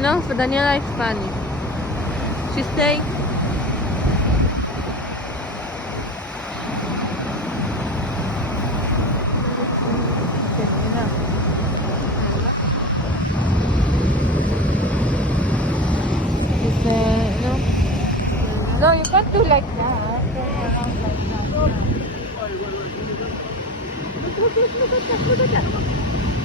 No, Daniela is funny. She stay. No, you can't do like that. Turn around like that. Look at that, look at that.